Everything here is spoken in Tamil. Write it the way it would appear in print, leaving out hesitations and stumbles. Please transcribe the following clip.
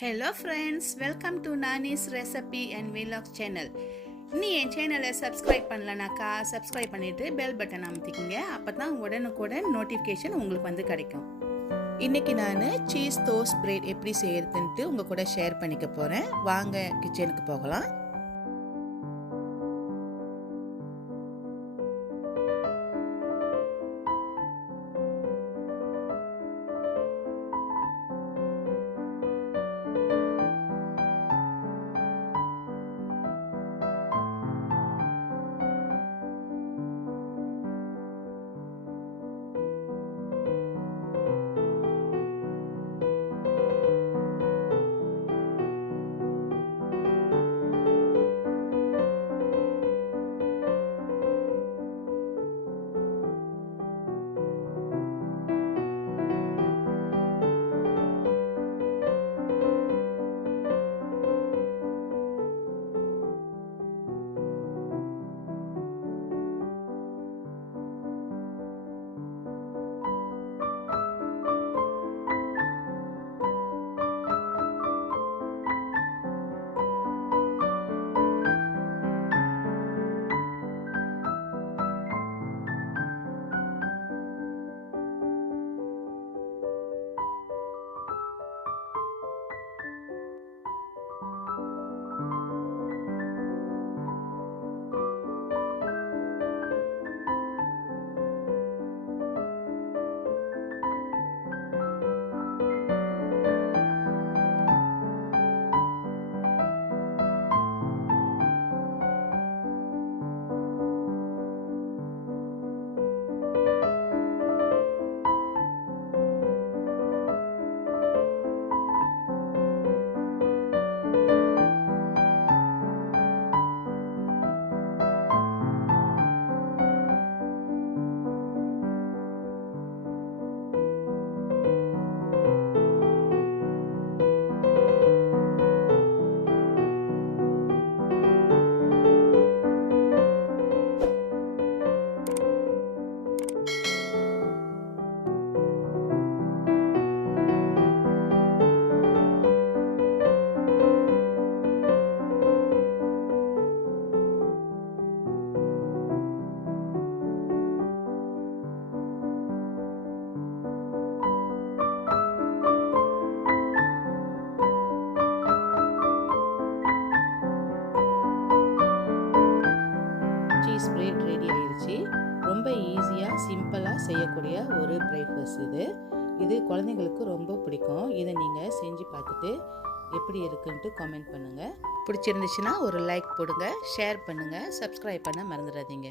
Hello friends, welcome to Nani's Recipe and Vlogs channel. நீ என் சேனலை சப்ஸ்கிரைப் பண்ணலனாக்கா சப்ஸ்கிரைப் பண்ணிட்டு பெல் பட்டன் அமுத்திக்கங்க. அப்பதான் உடனுக்குடன் நோட்டிஃபிகேஷன் உங்களுக்கு வந்து கிடைக்கும். இன்னைக்கு நான் சீஸ் டோஸ்ட் பிரெட் எப்படி செய்யறதுன்ட்டு உங்க கூட ஷேர் பண்ணிக்க போறேன். வாங்க கிச்சனுக்கு போகலாம். சீஸ் பிரெட் ரெடி ஆயிடுச்சு. ரொம்ப ஈஸியாக சிம்பிளாக செய்யக்கூடிய ஒரு பிரேக்ஃபாஸ்ட் இது குழந்தைங்களுக்கு ரொம்ப பிடிக்கும். இதை நீங்கள் செஞ்சு பார்த்துட்டு எப்படி இருக்குன்ட்டு கமெண்ட் பண்ணுங்கள். பிடிச்சிருந்துச்சுன்னா ஒரு லைக் போடுங்க, ஷேர் பண்ணுங்கள், சப்ஸ்கிரைப் பண்ண மறந்துடாதீங்க.